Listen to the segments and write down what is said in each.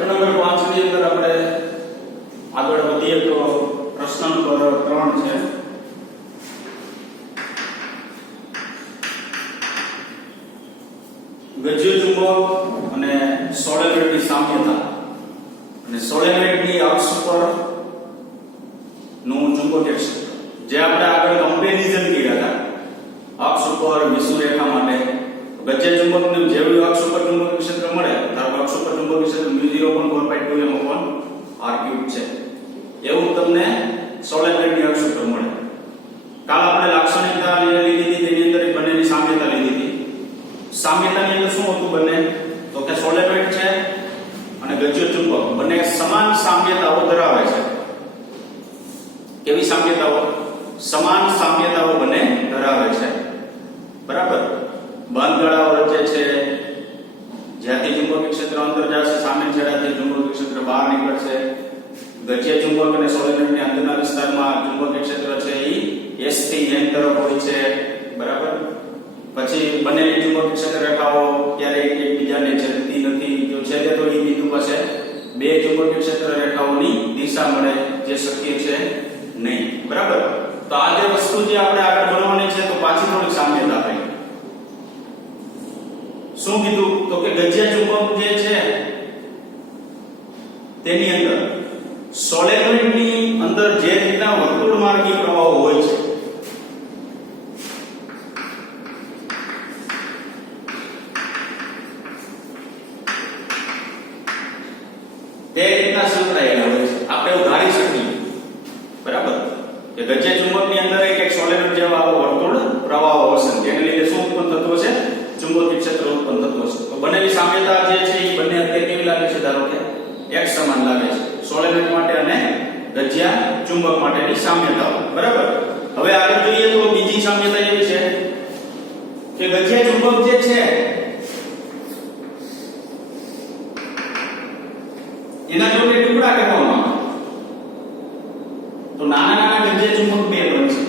Chapter number 5 ની અંદર આપણે આગળ વધીએ તો પ્રશ્ન નંબર 3 છે. ગજ્ય ચુંબક અને સોલેનોઇડની સામ્યતા અને સોલેનોઇડની અક્ષ પર નું ચુંબકીય ક્ષેત્ર જે આપણે આગળ કમ્પેરિઝન કર્યા હતા અક્ષ ઉપર વિષુવરેખા માટે. ગજ્ય ચુંબકનું જેવું અક્ષ ઉપર ચુંબકીય ક્ષેત્ર મળે ત્યારે અક્ષ ઉપર ચુંબકીય ક્ષેત્ર μ0.4π2m/r³ છે, એવું તમને સોલેનોઇડની અક્ષ ઉપર મળે. કાલ આપણે લાક્ષણિકતા લીધી હતી, તેની અંદર બંનેની સામ્યતા લીધી હતી. સામ્યતાની અંદર શું હતું બંને? તો કે સોલેનોઇડ છે અને ગજ્ય ચુંબક બંને સમાન સામ્યતાઓ ધરાવે છે. કેવી સામ્યતાઓ? સમાન સામ્યતાઓ બંને ધરાવે છે. બરાબર. બંધ ગાળાઓ વચ્ચે છે, જ્યાંથી ચુંબકીય ક્ષેત્ર અંદર જશે સામે છેડાથી ચુંબકીય ક્ષેત્ર બહાર નીકળશે. ગજ્ય ચુંબક અને સોલેનોઇડની અંદરના વિસ્તારમાં ચુંબકીય ક્ષેત્ર છે એ S થી N તરફ હોય છે. બરાબર. પછી બંનેની ચુંબકીય ક્ષેત્ર રેખાઓ ક્યારેય એકબીજાને છેદતી નથી. જો છેદે તો એ બિંદુ પાસે બે ચુંબકીય ક્ષેત્ર રેખાઓની દિશા મળે, જે શક્ય છે નહીં. બરાબર. તો આ જે વસ્તુ જે આપણે આગળ બનાવવાની છે તો પાછી થોડીક સામ્યતા થઈ. શું કીધું? તો કે ગજ્ય ચુંબક જે છે તેની અંદર સોલેનોઇડની અંદર જે રીતના વર્તુળમાર્ગી પ્રવાહો હોય છે તે રીતના સંકળાયેલા હોય છે. આપણે ઉધારી શકીએ. બરાબર. કે ગજ્ય ચુંબકની અંદર એક સોલેનોઇડ જેવા વર્તુળ પ્રવાહો હશે, જેને લીધે શું ઉત્પન્ન થતું હશે? ચુંબકીય ક્ષેત્ર ઉત્પન્ન થતું હશે. તો બંનેની સામ્યતા જે છે એ બંને અત્યારે કેવી લાગે છે? ધારો કે એક સમાન લાગે છે, સોલેનોઇડ માટે અને ગજ્ય ચુંબક માટેની સામ્યતાઓ. બરાબર. હવે આગળ જોઈએ તો બીજી સામ્યતા એવી છે કે ગજ્ય ચુંબક જે છે એના જો બે ટુકડા કરવામાં આવે તો નાના નાના ગજ્ય ચુંબક બે બનશે.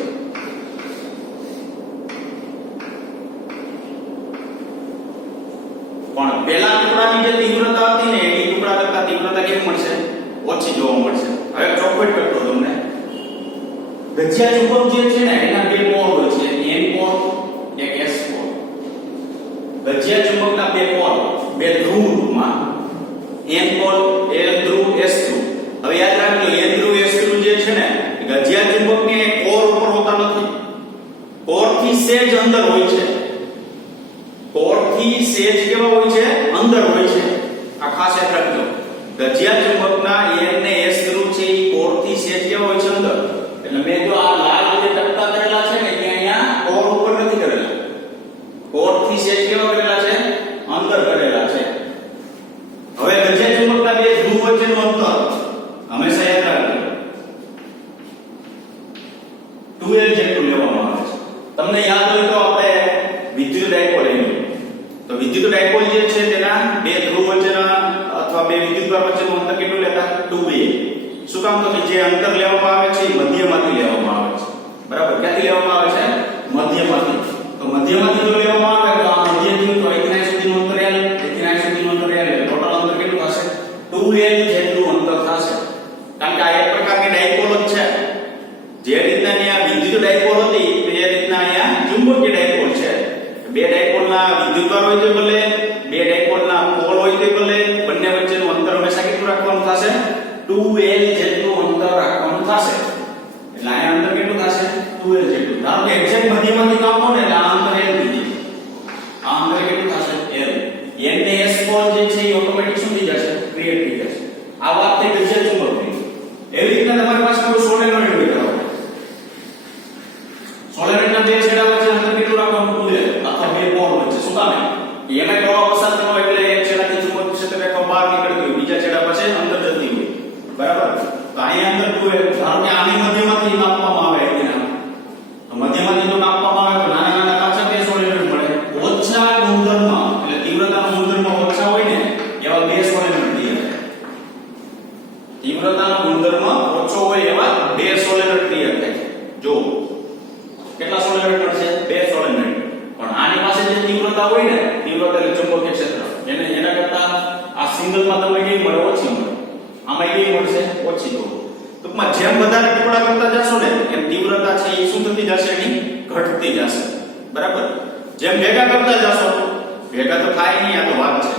પણ પહેલા ટુકડાની જે તીવ્રતા હતી ને એ ટુકડા કરતા તીવ્રતા કેવી મળશે? ઓછી જોવા મળશે. હવે ચોખવટ કરતો તમને. ગજ્ય ચુંબક જે છે ને એના બે પોલ હોય છે, N પોલ એક S પોલ. ગજ્ય ચુંબકના બે પોલ, બે ધ્રુવમાં N પોલ, L ધ્રુવ, S ધ્રુવ. હવે યાદ રાખજો N ધ્રુવ S ધ્રુવ જે છે ને ગજ્ય ચુંબકની કોર ઉપર હોતા નથી, કોર થી સેજ અંદર હોય છે. કોર થી સેજ કેવા હોય છે? અંદર હોય છે. આ ખાસ યાદ રાખજો. ગજ્ય ચુંબકના N ને S ધ્રુવ છે એ કોર થી સેજ કેવા હોય છે? અંદર. એટલે મેં જો આ લાલ જે ટપકા કરેલા છે ને ત્યાં અહીંયા કોર ઉપર નથી કરેલા, કોર થી સેજ કેવા કરેલા છે? અંદર કરેલા છે. હવે ગજ્ય ચુંબકના બે ધ્રુવ વચ્ચેનું અંતર હંમેશા યાદ રાખજો 2L જેટલું લેવામાં આવે છે. તમને યાદ હોય તો આપણે વિદ્યુત ડાયપોલ તો વિદ્યુત ડાયપોલ જે છે તેના બે ધ્રુવ વચ્ચેના અથવા બે વિદ્યુતભાર વચ્ચેનું અંતર કેટલું લેતા? 2A. શું કામ? તો કે જે અંતર લેવામાં આવે છે એ મધ્યમાંથી લેવામાં આવે છે. બરાબર. ક્યાંથી લેવામાં આવે છે? મધ્યમાંથી. તો મધ્યમાંથી જો લેવામાં આવે તો આ મધ્યથી તો અહીંથી સુધીનું અંતર L, અહીંથી સુધીનું અંતર L, ટોટલ અંતર કેટલું હશે? 2L જેટલું અંતર થશે. કારણ કે આ એક પ્રકારની ડાયપોલ જ છે. જે રીતના અહીંયા વિદ્યુત ડાયપોલ હતી તે રીતના અહીંયા ચુંબકીય ડાયપોલ છે. બે ડાયપોલના વિદ્યુતભાર હોય તો ભલે, બે ડાયપોલના પોલ હોય તો ભલે, બંને વચ્ચેનું અંતર હંમેશા કેટલું રાખવાનું થશે? 2L જેટલું અંતર રાખવાનું થશે. એટલે અહીંયા અંતર કેટલું થશે? 2L જેટલું. ધારો કે એક્ઝેક્ટ મધ્યમાંથી કાપો ને એટલે આ અંતર L થઈ જશે. આ અંતર કેટલું થશે? L. N ને S પોલ જે છે એ ઓટોમેટિક શું થઈ જશે? ક્રિએટ થઈ જશે. આ વાત થઈ ગજ્ય ચુંબકની. એવી રીતના તમારી પાસે કોઈ સોલેનોઇડ હોય તો સોલેનોઇડના બે છેડા વચ્ચે અંતર કેટલું રાખવાનું? 2L અથવા બે પોલ વચ્ચે. શું કામ? એમાં પ્રવાહ પસાર થવાનો એટલે એક છેડાથી ચુંબકીય ક્ષેત્ર રેખા બહાર નીકળતી હોય, બીજા છેડા પાસે અંદર જતી હોય. બરાબર. તો અહીંયા અંદર 2L. ધારો કે આની મધ્યમાંથી માપવામાં આવે એના તો મધ્યમાંથી જો માપવામાં આવે તો નાના નાના કાચા બે સોલેનોઇડ મળે. ઓછા ગુણધર્મ એટલે તીવ્રતાનો ગુણધર્મ ઓછા હોય ને એવા બે સોલેનોઇડ તૈયાર થાય. તીવ્રતાનો ગુણધર્મ ઓછો હોય એવા બે સોલેનોઇડ તૈયાર થાય. જો કેટલા સોલેનોઇડ મળશે? બે સોલેનોઇડ. પણ આની પાસે જે તીવ્રતા હોય ને, તીવ્રતા એટલે ચુંબકીય ક્ષેત્ર, એના કરતા આ સિંગલમાં તમને કેવી મળે? ઓછી મળે. આમાં કેવી મળશે? ઓછી. તો ટૂંકમાં જેમ વધારે ટુકડા કરતા જશો ને એમ તીવ્રતા છે એ શું થતી જશે? એની ઘટતી જશે. બરાબર. જેમ ભેગા કરતા જશો, ભેગા તો થાય નહીં, આ તો વાત છે.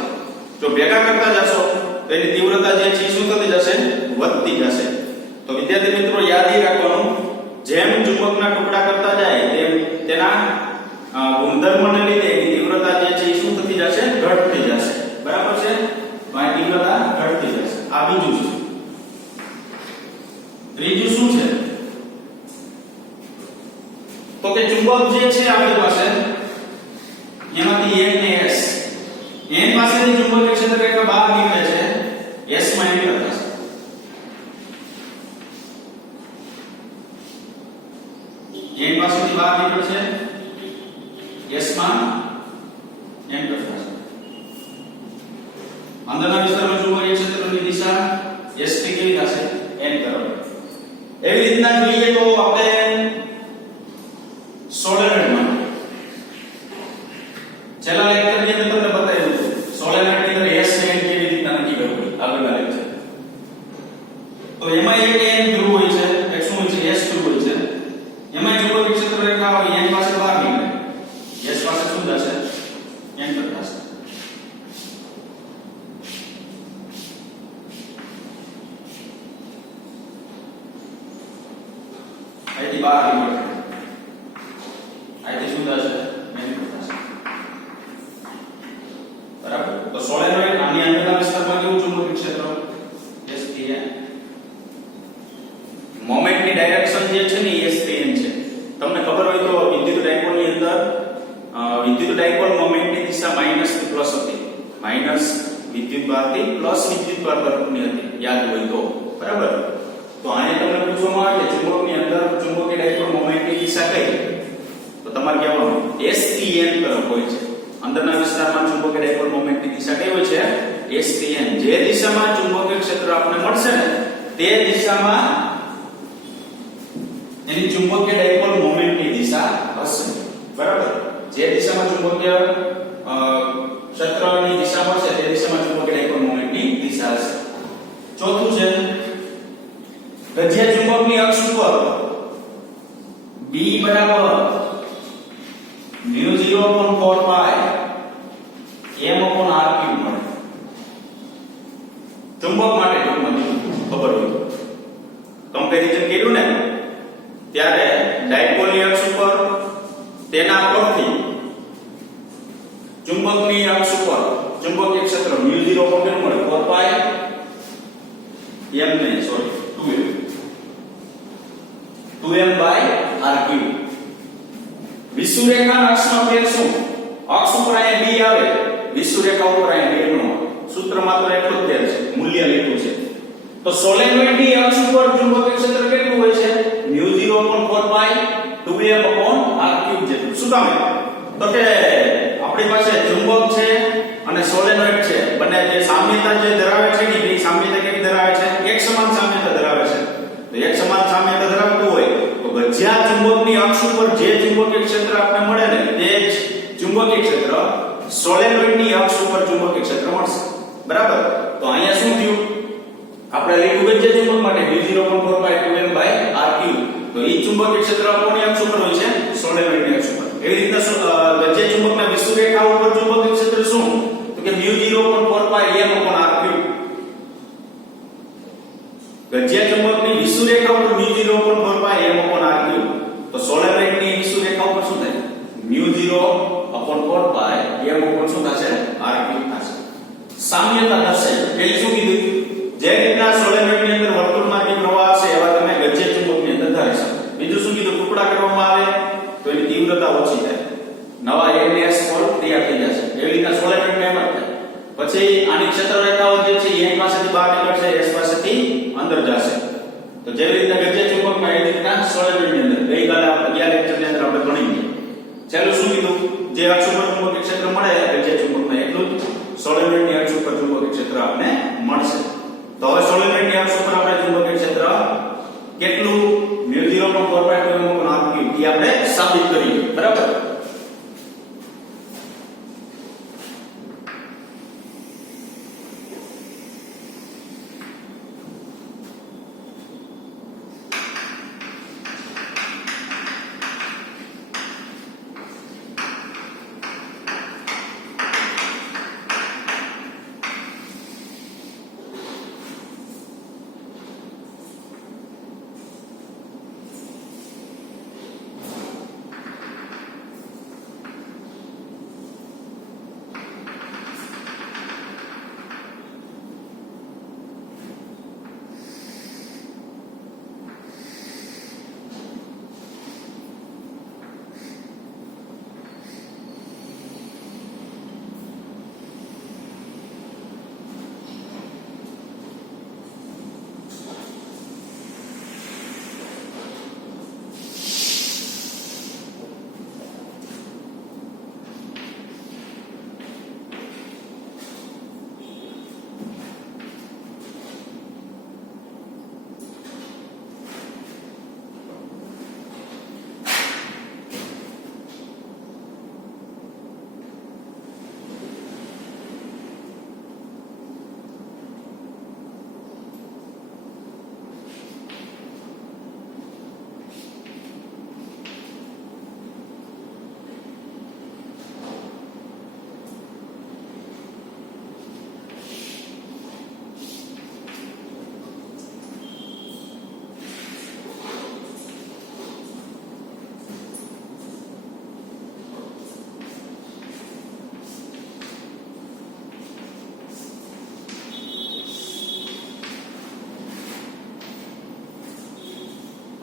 જો ભેગા કરતા જશો તો એની તીવ્રતા જે છે શું થતી જશે? વધતી જશે. તો વિદ્યાર્થી મિત્રો યાદ રાખવાનું, જેમ ચુંબકના ટુકડા કરતા જાય તેમ તેના ગુણધર્મને લીધે એની તીવ્રતા જે છે શું થતી જશે? ઘટતી જશે. બરાબર છે? તો આ તીવ્રતા ઘટતી જશે. આ બીજું છે. ત્રીજું શું છે? તો કે ચુંબક જે છે આપણી પાસે એમાંથી n ને s, n પાસેથી ચુંબકીય ક્ષેત્ર રેખા બહાર નીકળે છે, s માં એન્ટર થશે. n પાસેથી બહાર નીકળે છે, s માં એન્ટર થશે. અંદરના વિસ્તારમાં ચુંબકીય ક્ષેત્રની દિશા s થી કેવી થશે? n તરફ. એવી રીતના જોઈએ તો આપણે સોલેનોઇડમાં છેલ્લા લેક્ચરની અંદર તમને બતાવ્યું હતું સોલેનોઇડની અંદર s ને n કેવી રીતના નક્કી કરવું આગળના લેક્ચર. તો એમાં એક n ધ્રુવ હોય છે, એક શું હોય છે? s ધ્રુવ હોય છે. એમાં ચુંબકીય ક્ષેત્ર રેખા હોય n પાસે બહાર નીકળે, s પાસે શું થશે? એન્ટર થશે. અહીંથી બહાર નીકળે, અહીંથી શું થશે? એન્ટર થશે. બરાબર. તો સોલેનોઇડ આની અંદરના વિસ્તારમાં કેવું ચુંબકીય ક્ષેત્ર? s થી n. મોમેન્ટની ડાયરેક્શન જે છે ને s થી n છે. તમને ખબર હોય તો વિદ્યુત ડાયપોલની અંદર વિદ્યુત ડાયપોલ મોમેન્ટની દિશા માઈનસ થી પ્લસ હતી. માઈનસ વિદ્યુતભારથી પ્લસ વિદ્યુતભાર તરફની હતી, યાદ હોય તો. બરાબર. તો આને તમને પૂછવામાં આવે કે ચુંબકની અંદર ચુંબકીય ડાયપોલ મોમેન્ટની દિશા કઈ? તો તમારે કહેવાનું s થી n તરફ હોય છે. અંદરના વિસ્તારમાં ચુંબકીય ડાયપોલ મોમેન્ટની દિશા કઈ હોય છે? s થી n. જે દિશામાં ચુંબકીય ક્ષેત્ર આપણને મળશે ને તે દિશામાં એની ચુંબકીય ડાયપોલ મોમેન્ટની દિશા હશે. બરાબર. જે દિશામાં ચુંબકીય ક્ષેત્રની દિશા મળશે તે દિશામાં ચુંબકીય ડાયપોલ મોમેન્ટની દિશા હશે. ચોથું છે ગજિયા ચુંબકની અક્ષ ઉપર B બરાબર μ0/4 પાઈ m/r ક્યુબ મળે. ચુંબક માટે ખબર હોય કમ્પેરિઝન કર્યું ને ત્યારે ડાયપોલની અક્ષ ઉપર તેના પરથી ચુંબકની અક્ષ ઉપર ચુંબકીય ક્ષેત્ર μ0 પર કેટલું મળે? 4 પાઈ m ને સોરી 2m/r ક્યુબ. વિષુવરેખાના અક્ષમાં ફેર શું? અક્ષ ઉપર અહીંયા b આવે, વિષુવરેખા ઉપર અહીંયા b નો સૂત્ર માત્ર એટલું જ ફેર છે, મૂલ્ય લીધું છે. તો સોલેનોઇડની અક્ષ ઉપર ચુંબકીય ક્ષેત્ર કેટલું હોય છે? μ0/4 પાઈ 2m/r ક્યુબ જેટલું. શું કામ? તો કે આપણી પાસે ચુંબક છે અને સોલેનોઇડ છે, બંને જે સામ્યતા જે ધરાવે છે ને એ સામ્યતા કેવી ધરાવે છે? એક સમાન સામ્યતા ધરાવે છે. તો એક સમાન સામ્યતા ધરાવતું હોય તો ગજિયા ચુંબકની અક્ષ ઉપર જે ચુંબકીય ક્ષેત્ર આપણને મળે ને તે જ ચુંબકીય ક્ષેત્ર સોલેનોઇડની અક્ષ ઉપર ચુંબકીય ક્ષેત્ર મળશે. બરાબર. તો અહીંયા શું થયું? આપણે લીધું ગજિયા ચુંબક માટે μ0/4 પાઈ 2m/r ક્યુબ. તો એ ચુંબકીય ક્ષેત્ર કોની અક્ષ ઉપર હોય છે? સોલેનોઇડની અક્ષ ઉપર. એવી રીતના ગજિયા ચુંબકના વિષુવરેખા ઉપર ચુંબકીય ક્ષેત્ર શું? તો કે μ0/4 પાઈ m/r ક્યુબ. ગજિયા ચુંબકની વિષુવરેખા ઉપર μ0/4 પાઈ m/r ક્યુબ. તો સોલેનોઇડની વિષુવરેખા ઉપર શું થાય? μ0/4 પાઈ m/ શું થશે? r ક્યુબ થશે. સામ્યતા દર્શાવી. પેલી શું કીધું? જે રીતના સોલેનોઇડની અંદર વર્તુળમાંથી પ્રવાહ હશે એવા તમે ગજિયા ચુંબકની અંદર ધારી શકો. બીજું શું કીધું? ટુકડા કરવામાં આવે તો એની તીવ્રતા ઓછી થાય, નવા n/s પોલ તૈયાર થઈ જશે. એવી રીતના સોલેનોઇડમાં એમ જ થાય. પછી આની ક્ષેત્રરેખાઓ જે છે n પાસેથી બહાર નીકળશે, s પાસેથી અંદર જશે. તો જેવી રીતના ગજિયા ચુંબકમાં એવી રીતના સોલેનોઇડની અંદર ગઈકાલે આપણે ગયા લેક્ચરની અંદર આપણે ભણી ગયા. ચાલો શું કીધું? જે અક્ષ ઉપર ચુંબકીય ક્ષેત્ર મળે ગજિયા ચુંબકમાં એટલું જ સોલેનોઇડની અક્ષ ઉપર ચુંબકીય ક્ષેત્ર આપણને મળશે. તો હવે સોલેનોઇડની અક્ષ ઉપર આપણે ચુંબકીય ક્ષેત્ર કેટલું? μ0/4 પાઈ 2m/r ક્યુબ એ આપણે સાબિત કરીએ. બરાબર.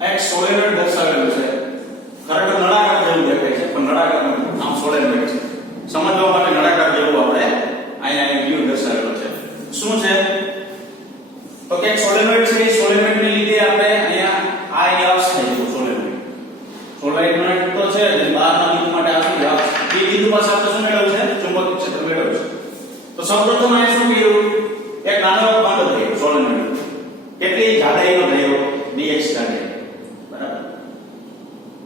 એક સોલેનોઇડ દર્શાવેલું છે. ખરેખર નળાકાર જેવું દેખાય છે પણ નળાકાર નથી, આમ સોલેનોઇડ છે. સમજવા માટે નળાકાર જેવું આપણે અહીંયા વ્યૂ દર્શાવેલો છે. શું છે તો કે સોલેનોઇડ છે, એ સોલેનોઇડ ને લીધે આપણે અહીંયા આ યાસ થઈ ગયું સોલેનોઇડ. સોલેનોઇડ તો છે એટલે બહારના બિંદુ માટે આ શું યાસ, એ બિંદુ પાસે આપણે શું મેળવ્યું છે, ચુંબકીય ક્ષેત્ર મેળવ્યું છે. તો સૌપ્રથમ આ શું કર્યું, એક નાનો બંધ થયો સોલેનોઇડ. કેટલી જાડાઈનો થયો, dx જાડાઈ, બરાબર.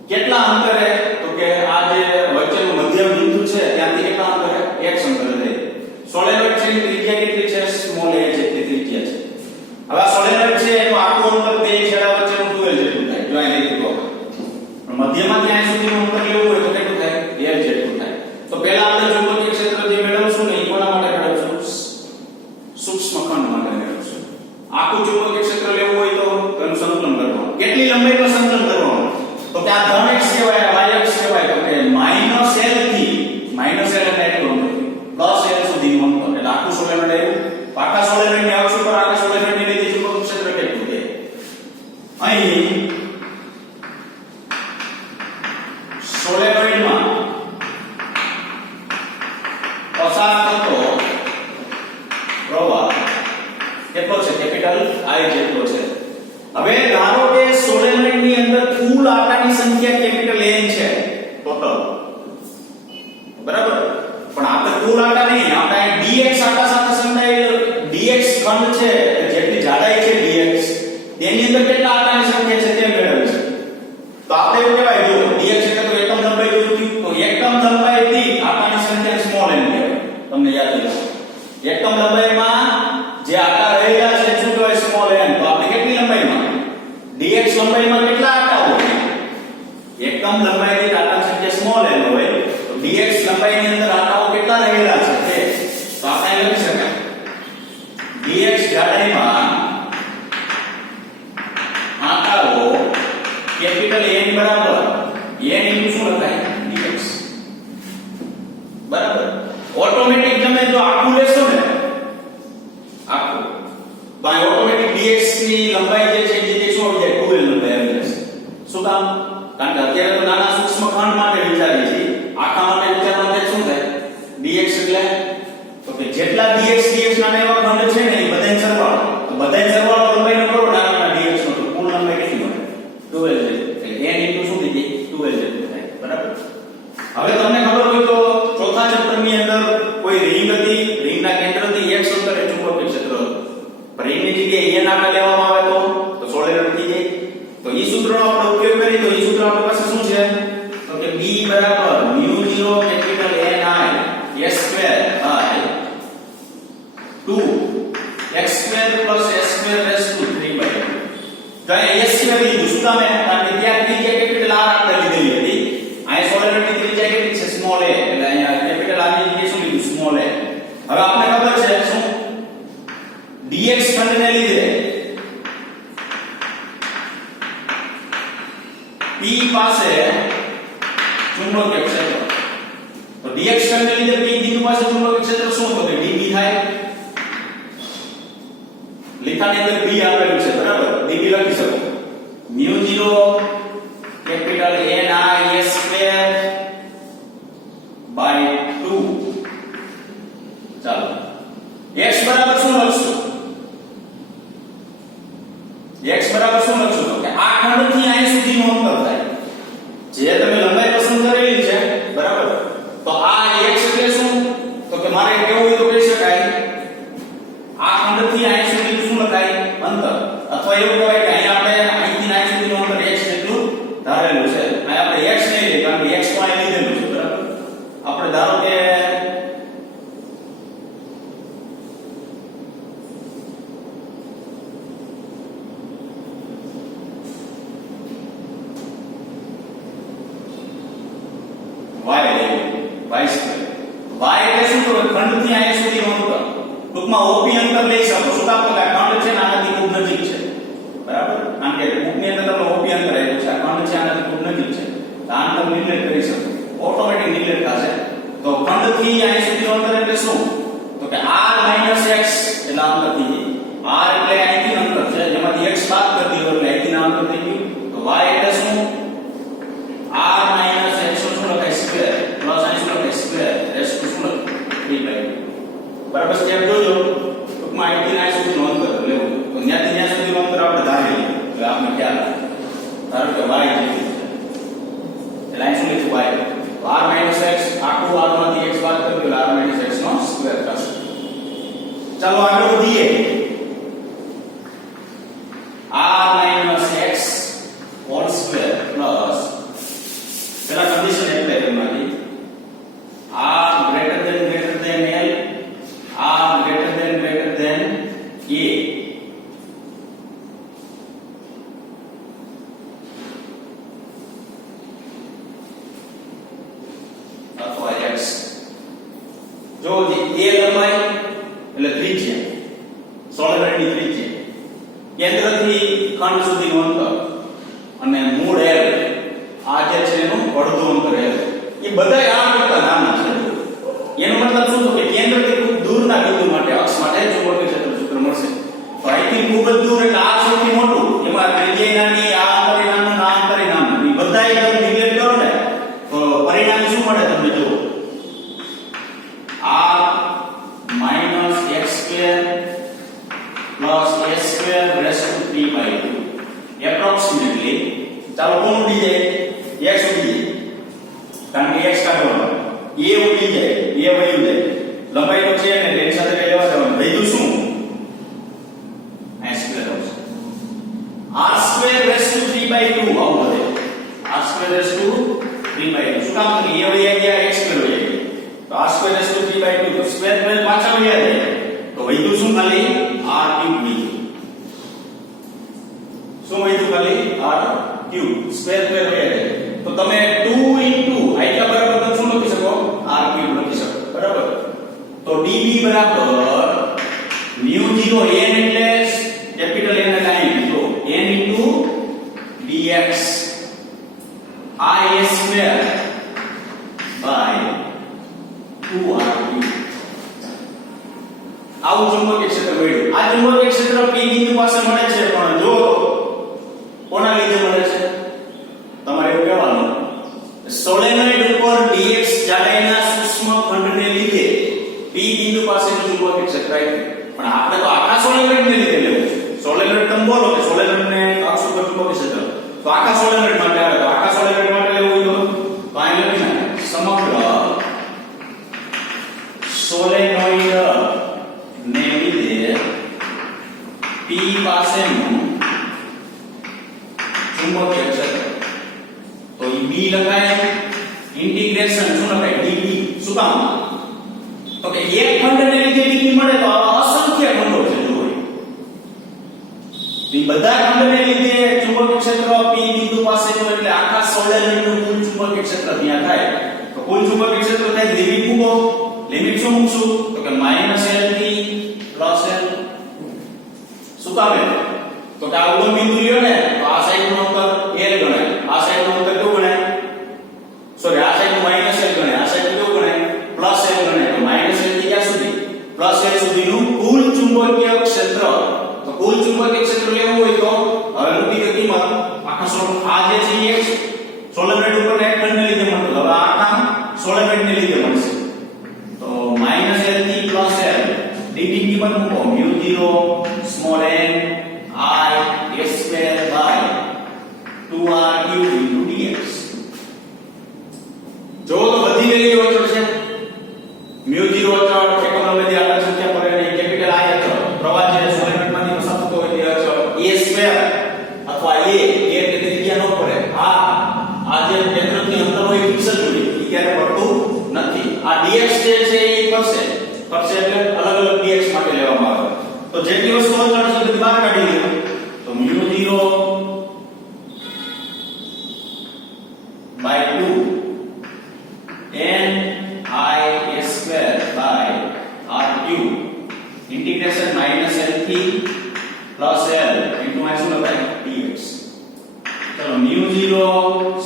કેટલા અંતરે તો કે આ જે વચ્ચેનું મધ્યમ બિંદુ છે ત્યાંથી કેટલા અંતરે, x અંતરે થયો. સોલેનોઇડ છે ત્રિજ્યા કેટલી છે, સ્મોલ a જેટલી ત્રિજ્યા છે. હવે આ સોલેનોઇડ છે એનું આખું અંતર બે છેડા વચ્ચેનું 12 જેટલું થાય. જો અહીં લખી દો. પણ મધ્યમાંથી અહીં સુધીનું અંતર લેવું હોય તો કેટલું થાય, l જેટલું થાય. તો પહેલા આપણે ચુંબકીય ક્ષેત્ર જે મેળવશું ને એ કોના માટે મેળવશું, સૂક્ષ્મ ખંડ માટે મેળવશું. આખું ચુંબકીય ક્ષેત્ર લેવું હોય તો તેનું સંકલન કરવાનું. કેટલી લંબાઈનું સંકલન કરવાનું, તો કે આ ધન x કહેવાય, આ y x કહેવાય, તો કે -l થી -l એટલે એટલું પ્લસ l સુધીનું અંતર. એટલે આખું સોલેનોઇડ આવ્યું. આખા સોલેનોઇડ ની અક્ષ ઉપર આખા સોલેનોઇડ ની લીધે ચુંબકીય ક્ષેત્ર કેટલું છે, અહીં સોલેનોઇડમાં પસાર થતો પ્રવાહ કેટલો છે, કેપિટલ I જેટલો છે. હવે ધારો કે સોલેનોઇડ ની અંદર કુલ આટાની સંખ્યા કેપિટલ N છે ટોટલ, બરાબર. પણ આપણે કુલ આટા નહીં, આપણે dx આટા સાથે સંકળાયેલ dx ખંડ છે, જેટલી જાડાઈ છે dx, તેની અંદર કેટલા આટાની સંખ્યા છે તે મેળવવી છે. તો આપણે એવું કહેવાય, જો dx એટલે તો એકમ લંબાઈ જોઈતી, તો એકમ લંબાઈથી આટાની સંખ્યા સ્મોલ n કહેવાય. તમને યાદ છે એકમ લંબાઈમાં જે આટા રહેલા છે શું કહેવાય, સ્મોલ n. તો આપણે કેટલી લંબાઈમાં, dx લંબાઈમાં કેટલા આટા હોય, એકમ લંબાઈથી આટાની સંખ્યા સ્મોલ n હોય, તો dx લંબાઈની અંદર આટાઓ કેટલા રહેલા છે તે. તો આપણે લખી શકાય dx જાડાઈમાં આટાઓ કેપિટલ N બરાબર n ઇન્ટુ શું લખાય, dx, બરાબર. ઓટોમેટિક તમે જો આખું લેશો ને, આખું, તો આ ઓટોમેટિક dx ની લંબાઈ જે છે એ શું આવી જાય, 12 લંબાઈ આવી જશે. શું કામ, કારણ કે અત્યારે તો નાના સૂક્ષ્મ ખંડ માટે વિચારીએ છીએ, આખા માટે વિચારવા માટે શું થાય, dx એટલે તો કે જેટલા dx નાના એવા ખંડ છે ને એ બધાનો સરવાળો, તો બધાનો સરવાળો લંબાઈનો કરો નાના dx નો, તો કુલ લંબાઈ કેટલી મળે, 12 એટલે n ઇન્ટુ શું થઈ જાય, 12 જેટલું થાય, બરાબર. હવે તમને ખબર હોય તો ચોથા ચેપ્ટરની અંદર કોઈ રિંગ હતી, રિંગના કેન્દ્રથી x અંતરે ચુંબકીય ક્ષેત્ર હતું. રિંગની જગ્યાએ n આકાર લેવામાં આવે તો સોલેનોઇડ થઈ જાય. તો ઈ સૂત્રનો આપણે ઉપયોગ કરીએ તો ઈ સૂત્ર આપણી પાસે શું છે, તો કે b બરાબર μ0 capital Ni s2 by 2 x2 s2 raised to 3/2. તો અહીં s2 લીધું, શું કામ, કારણ કે ત્યાં ત્રિજ્યા કેપિટલ R આપણે લીધેલી હતી. અહીં સોલેનોઇડની ત્રિજ્યા કેટલી છે, સ્મોલ a, એટલે અહીંયા કેપિટલ R ની જગ્યાએ શું લીધું, સ્મોલ a. હવે આપણે ખબર છે શું, dx ખંડને લીધે p પાસે ચુંબકીય ક્ષેત્ર, તો dx ખંડને લીધે p બિંદુ પાસે ચુંબકીય ક્ષેત્ર શું, તો કે db થાય. લેખાની અંદર b આપેલું છે, બરાબર, db લખી શકો μ0 કેપિટલ Ni s2 બાય 2. ચાલો x બરાબર શું લખશું, x બરાબર શું લખશું, તો કે આ ખંડથી અહીં સુધીનું અંતર થાય, જે તમે લંબાઈ પસંદ કરેલી છે, બરાબર. તો આ x એટલે શું, તો કે મારે કેવું હોય તો કહી શકાય આ ખંડથી અહીં સુધી શું લખાય, અંતર. અથવા એવું કહેવાય કે અહીં આપણે અહીંથી અહીં સુધીનું અંતર x જેટલું ધારેલું છે. અહીં આપણે x નહીં લઈએ કારણ કે x તો અહીં લીધેલું છે, બરાબર. આપણે ધારો કે y એટલે શું, તો ખંડથી અહીં સુધીનું અંતર, ટૂંકમાં OP અંતર લઈ શકો. શું કામ, તો કે ખંડ છે આનાથી ખૂબ નજીક છે, બરાબર. કારણ કે બુકની અંદર તમને OP અંતર આપ્યું છે, આ ખંડ છે આનાથી ખૂબ નજીક છે, તો આ અંતર નિર્ણય કરી શકો, ઓટોમેટિક નિર્ણય થશે. તો ખંડથી અહીં સુધીનું અંતર એટલે શું, તો કે r - x એટલે અંતર થઈ જાય. r એટલે અહીંથી અંતર છે, જેમાંથી x બાદ કરી દીધો એટલે અહીંથી અંતર થઈ ગયું, તો y એટલે શું r માઈનસ x નું શું લખાય સ્ક્વેર પ્લસ અહીં શું લખાય સ્ક્વેર s નું શું લખાય 3/2 બરાબર સ્ટેપ જોજો ટૂંકમાં અહીંથી આ સુધી નોંધ કરો લેવું તો ત્યાંથી ત્યાં સુધીનું અંતર આપણે ધારી લઈએ એટલે આપણે ખ્યાલ આવે ધારો કે y લીધું એટલે અહીં શું લીધું y તો r માઈનસ x આખું r માંથી x બાદ કરી દો r માઈનસ x નો સ્ક્વેર થશે ચાલો આગળ વધીએ r minus x whole square plus પેલા કન્ડિશન એપ્લાય કરવાની r greater than l r greater than a અથવા x જો a લંબાઈ એટલે ત્રિજ્યા સોલિડની ત્રિજ્યા કેન્દ્રથી ખંડ સુધીનું અંતર અને મૂળ l આ જે છે એનું અડધું અંતર l એ બધાય આ કરતા નાના છે એનો મતલબ શું કે કેન્દ્રથી ખૂબ દૂરના બિંદુ માટે અક્ષ માટે ચુંબકીય ક્ષેત્ર સૂત્ર મળશે તો અહીંથી ખૂબ જ દૂર એટલે આ સૌથી મોટું એમાં ત્રિજ્યા નાની આ અંતરે નાનું આ અંતરે નાનું એ બધાય તમે નિગ્લેક્ટ કરો ને તો પરિણામ શું મળે તમને જુઓ r minus x square plus a square raised to 3/2 approximately ચાલો કોણ ઉડી જાય x ઉડી જાય કારણ કે x કાઢવાનો a ઉડી જાય a વયું જાય લંબાઈ તો છે ને તેની સાથે કઈ લેવા જવાનું વધ્યું શું a square આવશે r square raised to 3/2 આવું વધે r square raised to 3/2 શું કામ કે a વયા ગયા x square વયા ગયા તો r square raised to 3/2 તો સ્ક્વેર સ્ક્વેર પાછા વયા જાય તો વધ્યું શું ખાલી r ક્યુબ વધ્યું શું વધ્યું ખાલી r ક્યુબ સ્ક્વેર સ્ક્વેર વયા જાય તો તમે 2 into આટલા બરાબર તમે શું લખી શકો r ક્યુબ લખી શકો બરાબર તો dv બરાબર mu 0 n એટલે કેપિટલ n એટલે અહીં તો n into dx I square by 2r cube આવું ચુંબકીય ક્ષેત્ર મળ્યું આ ચુંબકીય ક્ષેત્ર p બિંદુ પાસે મળે છે પણ જો કોના લીધે મળે છે તમારે એવું કહેવાનું સોલેનોઇડ ઉપર dx જાડાઈના સૂક્ષ્મ ખંડને લીધે p બિંદુ પાસેનું ચુંબકીય ક્ષેત્ર આવ્યું પણ આપણે તો આખા સોલેનોઇડને લીધે લેવું છે સોલેનોઇડ તમે બોલો કે સોલેનોઇડને અક્ષ ઉપર ચુંબકીય ક્ષેત્ર તો આખા સોલેનોઇડ માટે આવે તો આખા સોલેનોઇડ માટે લેવું હોય તો અહીં લખી નાખે સમગ્ર સોલેનોઇડ ને લીધે p પાસેનું ચુંબકીય ક્ષેત્ર તો એ b લખાય ઇન્ટિગ્રેશન શું લખાય dv શું કામ તો કે એક ખંડને લીધે dv મળે તો આવા અસંખ્ય ખંડો છે જો એ બધા ખંડને લીધે ચુંબકીય ક્ષેત્ર p બિંદુ પાસેનું એટલે આખા સોલેનોઇડનું કુલ ચુંબકીય ક્ષેત્ર ત્યાં થાય તો કુલ ચુંબકીય ક્ષેત્ર થાય લિમિટ મૂકો લિમિટ શું મૂકશું તો કે -l થી +l શું કામ તો કે આ ઉગમ બિંદુ લ્યો ને તો આ સાઈડનું અંતર l ગણાય આ સાઈડનું અંતર કેવું ગણાય સોરી આ સાઈડનું -l ગણાય આ સાઈડનું કેવું ગણાય +l ગણાય તો -l થી ક્યાં સુધી +l સુધીનું કુલ ચુંબકીય ક્ષેત્ર તો કુલ ચુંબકીય ક્ષેત્ર લેવું હોય તો હવે મૂકી દો કિંમત આખા આ જે છે એ સોલેનોઇડ ઉપર એક ખંડને લીધે મળતું હવે આખા સોલેનોઇડને લીધે મળશે તો -l થી +l dv કિંમત મૂકો mu0 small n I s square by 2r cube into dx જો તો બધી વેલ્યુ અચળ છે mu0 અચળ ત્રિકોણમિતિ આકાર સંખ્યા પર અને કેપિટલ I અચળ પ્રવાહ જે સોલેનોઇડમાંથી પસાર થતો હોય તે અચળ a સ્ક્વેર અથવા a એટલે ત્રિજ્યા ન પડે આ જે કેન્દ્રથી અંતર હોય ફિક્સ જ હોય એ ક્યારે પડતું નથી આ dx જે છે એ કરશે એટલે અલગ અલગ dx માટે લેવામાં આવે તો જેટલી વસ્તુ અચળ છે બધી બહાર કાઢી લો તો mu0 by 2 n I s square by r cube integration -l થી +l into I શું લખાય dx ચલો mu0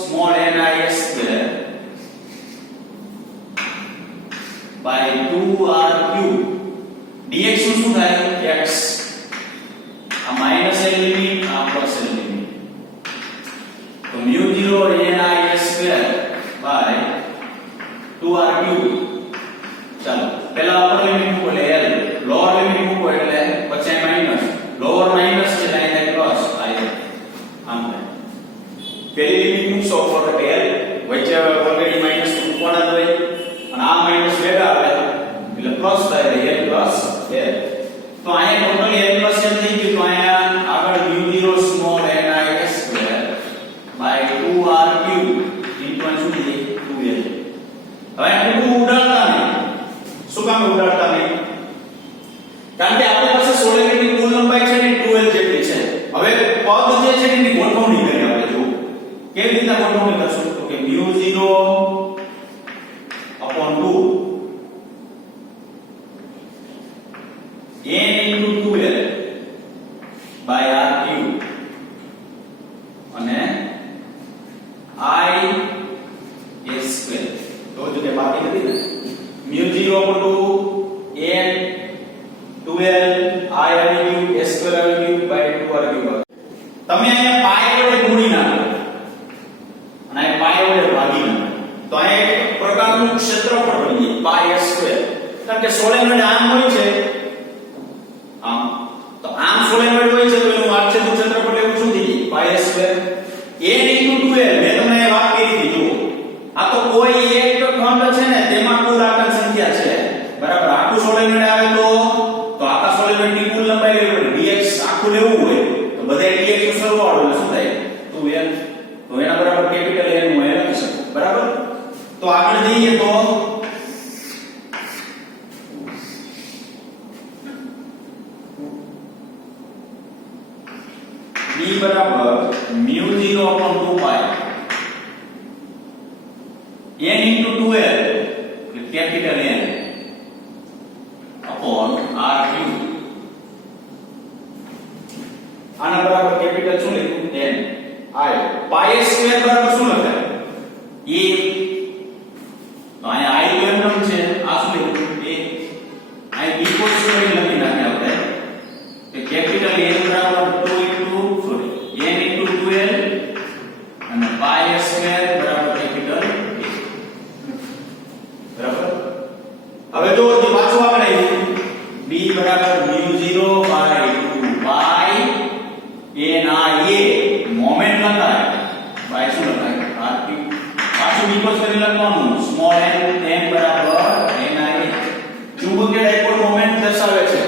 small n I s square by 2r cube dx શું થાય x આ -l લિમિટ આ +l લિમિટ 2r ક્યુબ. ચાલો પહેલા અપર લિમિટ મૂકો એટલે l, લોઅર લિમિટ મૂકો એટલે વચ્ચે માઈનસ, લોઅર માઈનસ છે એટલે અહીં પ્લસ આઈ આમ થાય. પહેલી લિમિટ મૂકશો એટલે l, વચ્ચે ઓલરેડી માઈનસ મૂકવાના જ હોય અને આ માઈનસ ભેગા આવે એટલે પ્લસ થાય એટલે l પ્લસ l. તો અહીંયા ટોટલ l પ્લસ l થઈ ગયું. તો અહીંયા આગળ mu0 small ni square by 2r cube into શું થઈ 2l. હવે આપણે ઉડાડતા નહીં. શું કામ ઉડાડતા નહીં? કારણ કે આપણી પાસે સોલેનોઇડની કુલ લંબાઈ છે ને 2l જેટલી છે. હવે પદ જે છે એની ગોઠવણી કરી આપણે જો કેવી રીતના ગોઠવણી કરશું તો કે mu0 upon 2 n into 2l by r cube અને I a square. તો જો કે બાકી નથી ને mu0 upon 2 n 2l I r cube a square r cube by 2r cube. તમે અહીંયા પાઈ વડે ગુણી નાખો અને આ પાઈ વડે ભાગી નાખો તો આ એક પ્રકારનું ક્ષેત્રફળ બની જાય પાઈ a square. કારણ કે સોલેનોઇડ આમ હોય છે આમ, તો આમ સોલેનોઇડ હોય છે તો એનું આડછેદનું ક્ષેત્રફળ એવું શું થઈ જાય પાઈ a square. n into 2l મેં તમને વાત કરી હતી જુઓ આ તો કોઈ એક ખંડ છે ને તેમાં કુલ આકન સંખ્યા છે બરાબર. આખું સોલેનોઇડ આવે તો આખા સોલેનોઇડની કુલ લંબાઈ લેવી પડે. dx આખું લેવું હોય તો બધા dx નો સરવાળો એટલે શું થાય 2l. તો એના બરાબર કેપિટલ n હું અહીં લખી શકું બરાબર. તો આગળ જઈએ તો b બરાબર mu0 upon 2 pi n into 2l capital N upon r cube. આના બરાબર કેપિટલ શું લખ્યું n i. pi સ્ક્વેર બરાબર શું લખાય a. તો અહીંયા i તો એમ નામ છે આ શું લખ્યું a. અહીં b cos સ્ક્વેર લખી નાખે આપણે કે કેપિટલ N બરાબર 2 into n into 2l અને pi સ્ક્વેર બરાબર કેપિટલ a બરાબર. હવે જો પાછું આગળ આવ્યું b બરાબર mu0 by 2 pi n i a moment લખાય બાય શું લખાય r cube. પાછું b cos કરી લખવાનું સ્મોલ n બરાબર ni. ચુંબકીય ડાયપોલ મોમેન્ટ દર્શાવે છે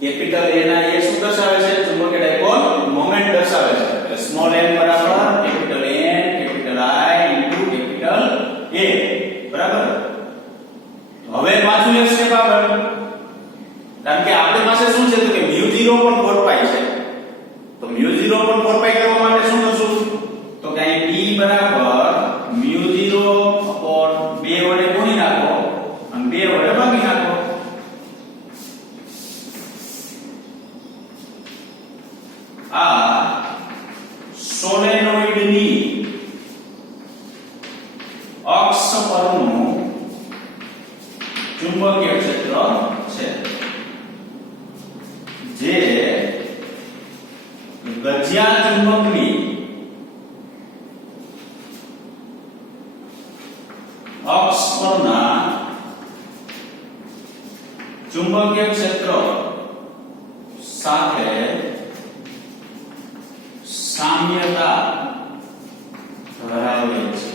કેપિટલ ni એ શું દર્શાવે છે ચુંબકીય ડાયપોલ મોમેન્ટ દર્શાવે છે. એટલે સ્મોલ n બરાબર capital N capital I into capital A બરાબર. હવે પાછું એક સ્ટેપ આગળ કારણ કે આપણી પાસે શું છે તો કે mu0 પણ 4 પાઈ છે. તો mu0 પણ 4 પાઈ કરવા માટે શું કરશું તો કે અહીં b બરાબર mu0 upon 2 વડે ગુણી નાખો અને 2 વડે ભાગી નાખો. આ સોલેનોઇડની અક્ષ પરનું ચુંબકીય ક્ષેત્ર છે જે ગજિયા ચુંબકની અક્ષ પરના ચુંબકીય ક્ષેત્ર સાથે સામ્યતા ધરાવે છે.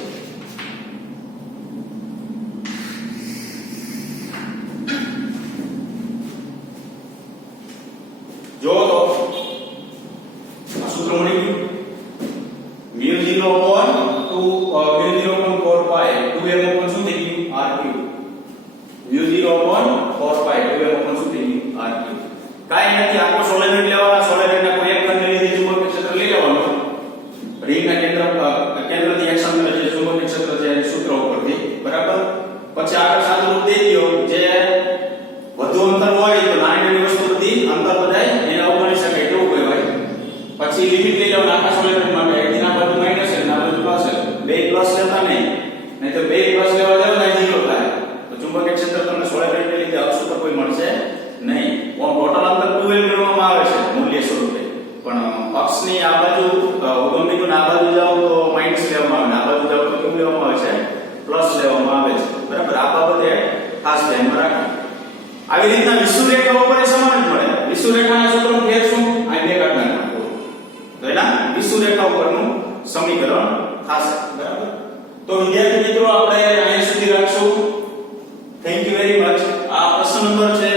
જો તો આ સૂત્ર મળી ગયું mu0 upon 4 pi 2m upon શું થઈ ગયું r cube. mu0 upon 4 pi 2m upon શું થઈ ગયું r cube. કાઈ નથી આખો સોલેનોઇડ લેવાના સોલેનોઇડના કોઈ એક ખંડને લીધે ચુંબકીય ક્ષેત્ર લઈ લેવાનું રિંગના કેન્દ્રથી એક સંકલન પ્લસ લેવામાં આવે છે બરાબર આ બાબતે ખાસ ધ્યાનમાં રાખો આવી રીતના વિષુવરેખા ઉપર સમાન જ મળે વિષુવરેખાના સૂત્રનો ફેર શું આ બે કાઢ નાખો તો એના વિષુવરેખા ઉપરનું સમીકરણ થશે બરાબર તો વિદ્યાર્થી મિત્રો આપણે અહીંયા સુધી રાખશું થેન્ક યુ વેરી મચ આ પ્રશ્ન નંબર છે